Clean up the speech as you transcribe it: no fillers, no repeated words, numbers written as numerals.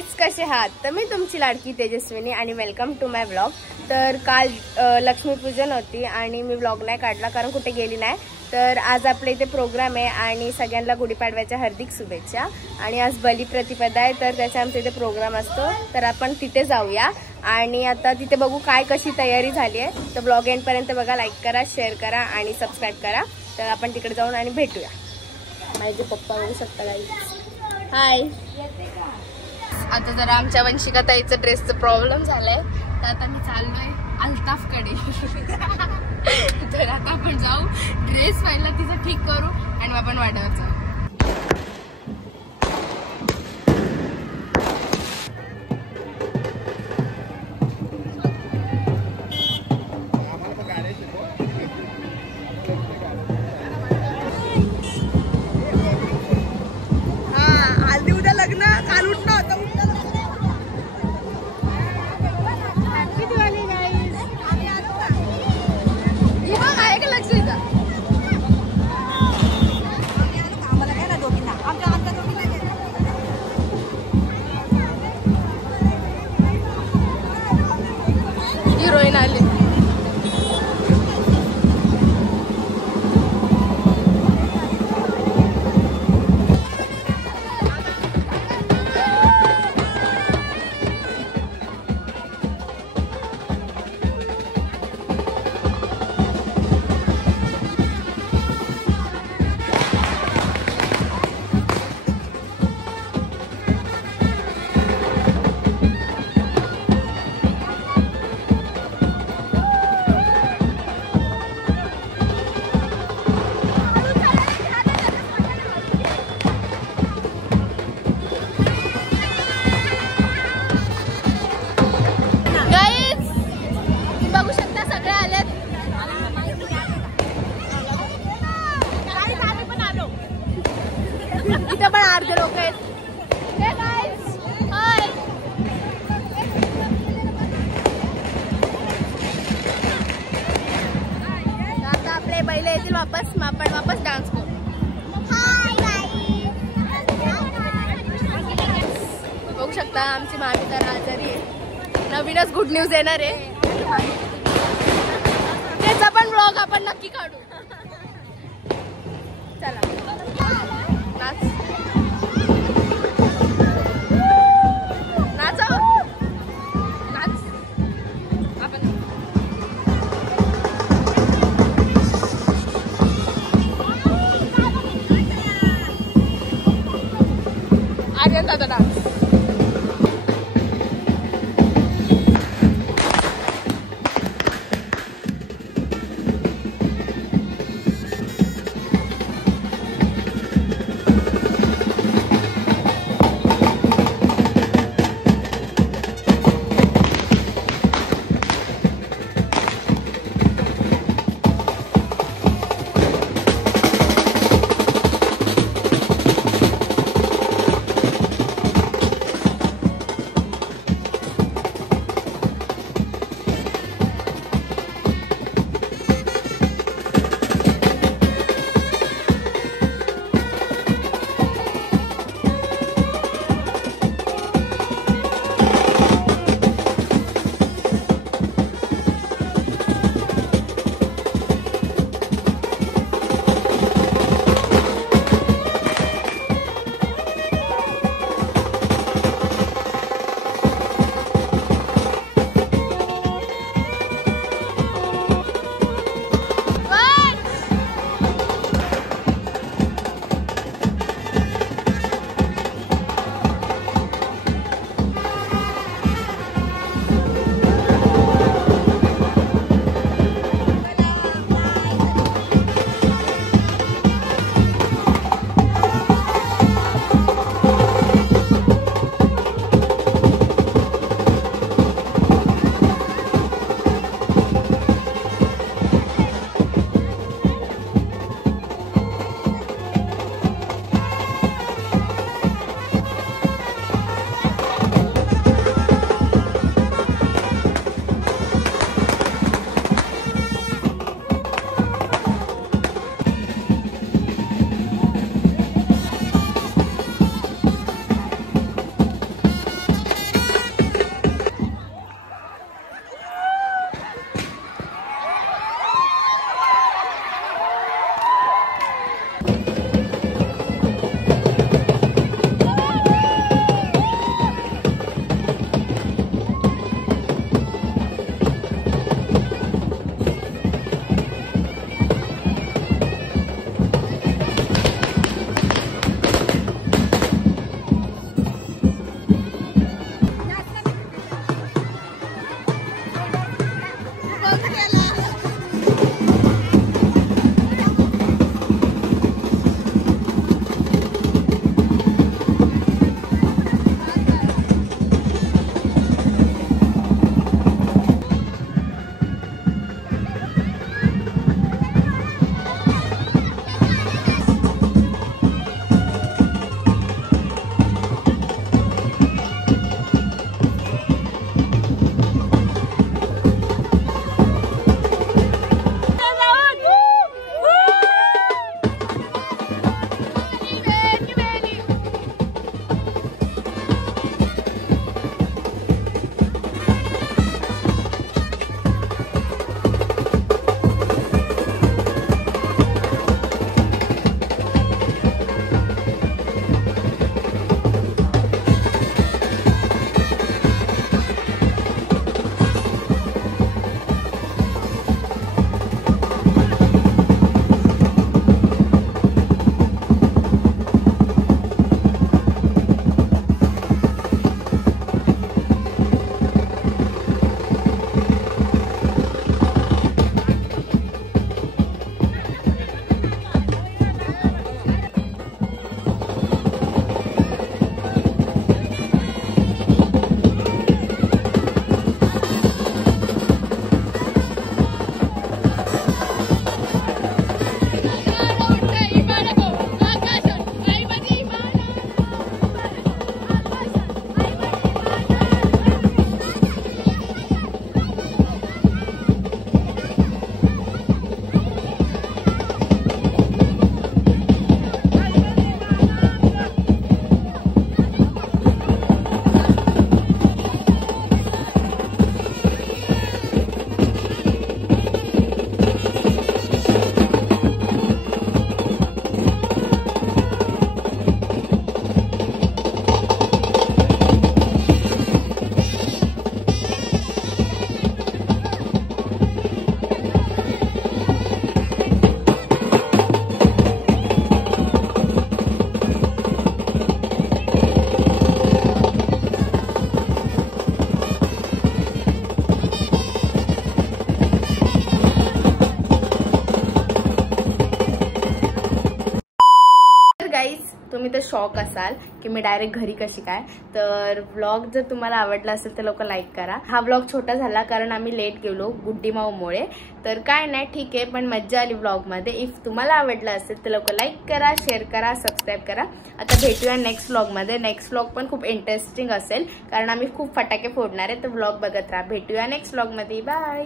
Guys, कसे आहात? तर मी तुमची लाडकी तेजस्विनी आणि वेलकम टू माय व्लॉग. तर काल लक्ष्मीपूजन होती आणि मी व्लॉग नाही काढला कारण कुठे गेली नाही. तर आज आपल्या इथे प्रोग्राम आहे आणि सगळ्यांना गुढीपाडव्याच्या हार्दिक शुभेच्छा. आणि आज बलिप्रतिपदा आहे तर त्याचा आमच्या इथे प्रोग्राम असतो, तर आपण तिथे जाऊया. आणि आता तिथे बघू काय कशी तयारी झाली आहे. तर ब्लॉग एंडपर्यंत बघा, लाईक करा, शेअर करा आणि सबस्क्राईब करा. तर आपण तिकडे जाऊन आणि भेटूया. माझे पप्पा बघू शकता गाईज. हाय. आता जरा आमच्या वंशिका ताईचं ड्रेसचं प्रॉब्लेम झालाय, तर आता मी चाललोय अल्ताफकडे. तर आता आपण जाऊ, ड्रेस पहिला तिचा ठीक करू आणि मग आपण वाड्यावर जाऊ. हिरोईन आली. इथे पण अर्धे लोक आहेत. आता आपले बैल येतील वापस, मग आपण वापस डान्स करू. बघू शकता आमची मामी जरा आजारी आहे. नवीनच गुड न्यूज येणार आहे, त्याचा पण व्लॉग आपण नक्की काढू. चला नाच नाच नाच. आपण आर्यन दादा डान्स. शॉक असाल की मी डायरेक्ट घरी कशी काय. तर व्लॉग जर तुम्हाला आवडला असेल तर लोक लाईक करा. हा व्लॉग छोटा झाला कारण आम्ही लेट गेलो गुड्डी माऊमुळे. तर काय नाही ठीक आहे, पण मज्जा आली व्लॉगमध्ये. इफ तुम्हाला आवडला असेल तर लोक लाईक करा, शेअर करा, सबस्क्राईब करा. आता भेटूया नेक्स्ट व्लॉगमध्ये. नेक्स्ट व्लॉग पण खूप इंटरेस्टिंग असेल कारण आम्ही खूप फटाके फोडणार आहे. तर व्लॉग बघत राहा. भेटूया नेक्स्ट व्लॉगमध्ये. बाय.